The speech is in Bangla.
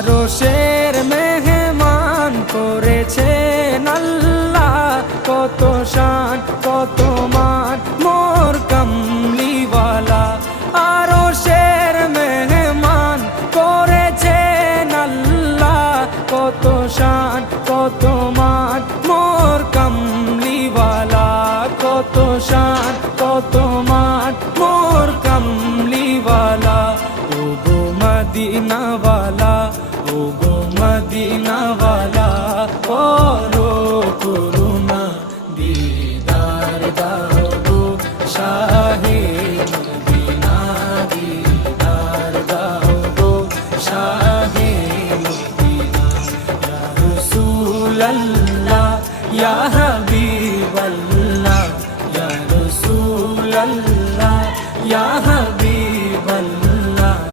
আরশের মেহমান করেছেন আল্লাহ, কত শান কত মান মোর কামলিওয়ালা। আরশের মেহমান করেছেন আল্লাহ, কত শান কত মান মোর কামলিওয়ালা, কত শান কত মান মোর কামলিওয়ালা। ও গো মদিনাওয়ালা, ও গো মদিনাওয়ালা।